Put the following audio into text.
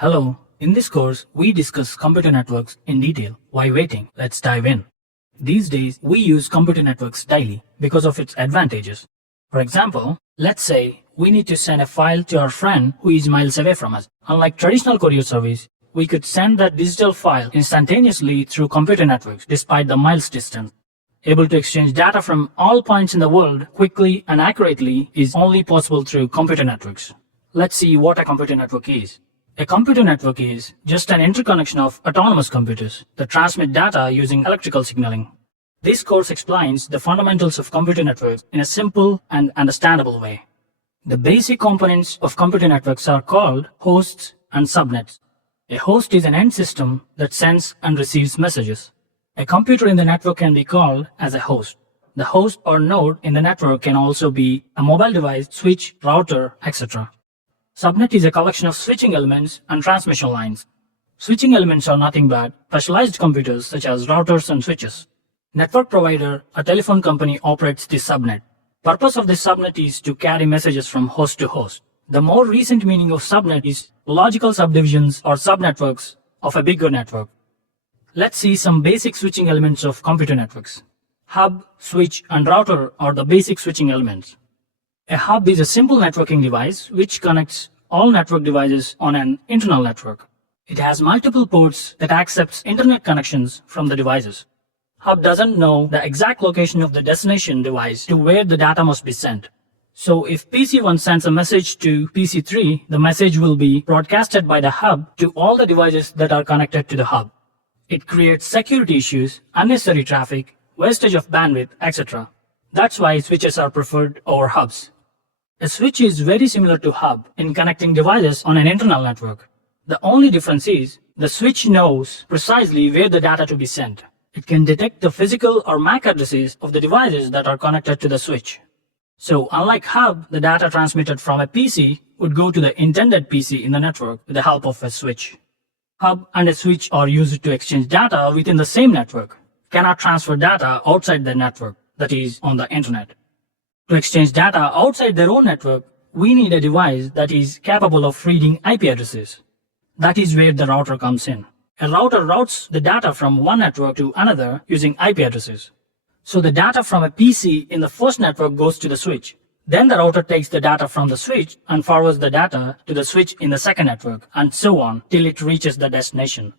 Hello, in this course, we discuss computer networks in detail. Why waiting? Let's dive in. These days, we use computer networks daily because of its advantages. For example, let's say we need to send a file to our friend who is miles away from us. Unlike traditional courier service, we could send that digital file instantaneously through computer networks despite the miles distance. Able to exchange data from all points in the world quickly and accurately is only possible through computer networks. Let's see what a computer network is. A computer network is just an interconnection of autonomous computers that transmit data using electrical signaling. This course explains the fundamentals of computer networks in a simple and understandable way. The basic components of computer networks are called hosts and subnets. A host is an end system that sends and receives messages. A computer in the network can be called as a host. The host or node in the network can also be a mobile device, switch, router, etc. Subnet is a collection of switching elements and transmission lines. Switching elements are nothing but specialized computers such as routers and switches. Network provider, a telephone company, operates this subnet. Purpose of this subnet is to carry messages from host to host. The more recent meaning of subnet is logical subdivisions or subnetworks of a bigger network. Let's see some basic switching elements of computer networks. Hub, switch, and router are the basic switching elements. A hub is a simple networking device which connects all network devices on an internal network. It has multiple ports that accepts internet connections from the devices. Hub doesn't know the exact location of the destination device to where the data must be sent. So if PC1 sends a message to PC3, the message will be broadcasted by the hub to all the devices that are connected to the hub. It creates security issues, unnecessary traffic, wastage of bandwidth, etc. That's why switches are preferred over hubs. A switch is very similar to hub in connecting devices on an internal network. The only difference is the switch knows precisely where the data to be sent. It can detect the physical or MAC addresses of the devices that are connected to the switch. So unlike hub, the data transmitted from a PC would go to the intended PC in the network with the help of a switch. Hub and a switch are used to exchange data within the same network, cannot transfer data outside the network, that is, on the internet. To exchange data outside their own network, we need a device that is capable of reading IP addresses. That is where the router comes in. A router routes the data from one network to another using IP addresses. So the data from a PC in the first network goes to the switch. Then the router takes the data from the switch and forwards the data to the switch in the second network, and so on till it reaches the destination.